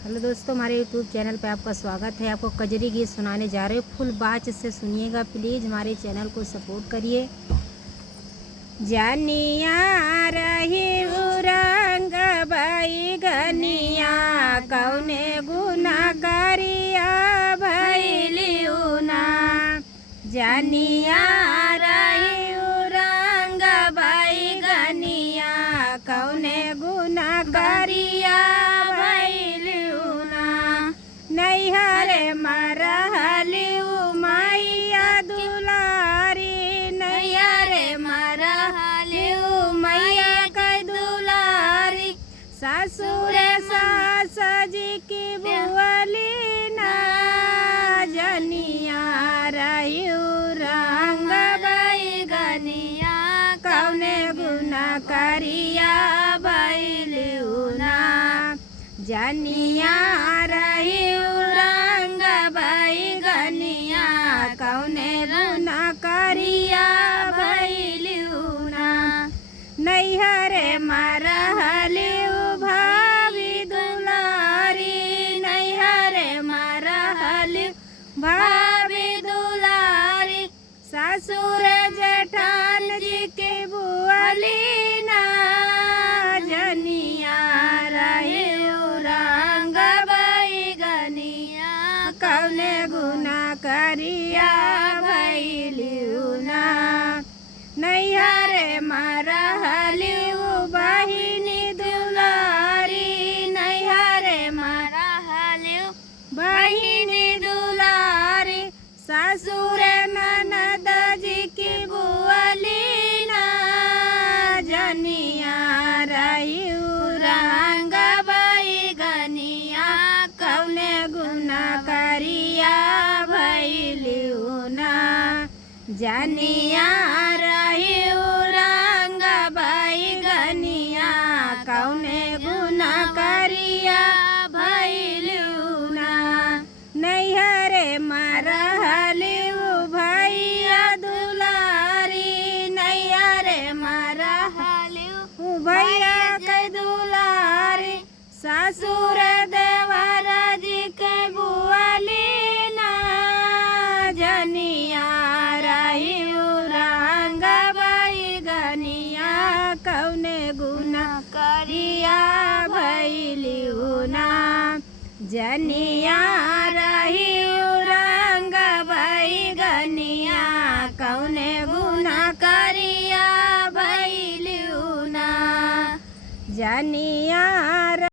Hello दोस्तों, हमारे YouTube channel पे आपका स्वागत है। आपको कजरी गीत सुनाने जा रहे हो, फुल बाच से सुनिएगा। प्लीज़ हमारे चैनल को सपोर्ट करिए। जानिया रही रंग बाई गनिया, कौने गुना करिया भैलियूना। जानिया रही रंग बाई गनिया, कौने गुना करिया नैहरे मरहलिऊ मैया दुलारी, नैहरे मरहलिऊ मैया कै दुलारी। ससुरे सास जी की बुअली ना, जनिया रहिऊ रंग बाई गनिया, कौने गुना करिया भैलिऊ ना। जनिया रहिऊ रंग बाई गनिया, कौने गुना करिया भैलिऊ ना। नैहरे मरहलिऊ भाभी दुलारी, नैहरे मरहलिऊ भाभी दुलारी। ससुर जेठान जी के बुअली ना, जनिया रहिऊ रंग बाई गनिया, कौने गुना करिया भैलिऊ ना। नैहरे मरहलिऊ बहिनी दुलारी, नैहरे मरहलिऊ बहिनी दुलारी। ससुर ननद जी की बुअली ना, जनिया रहिऊ रंग बाई गनिया, कौने गुना करिया भैलिऊ ना। जनिया रहिऊ रंग बाई गनिया, कौने गुना करिया भैलिऊ ना। नैहरे मरहलिऊ भैया दुलारी, नैहरे मरहलिऊ भैया कै दुलारी। ससुर देवर जी के बुअली ना, जनिया रहिऊ रंग बाई गनिया, कौने गुना करिया भैलिऊ ना। जनिया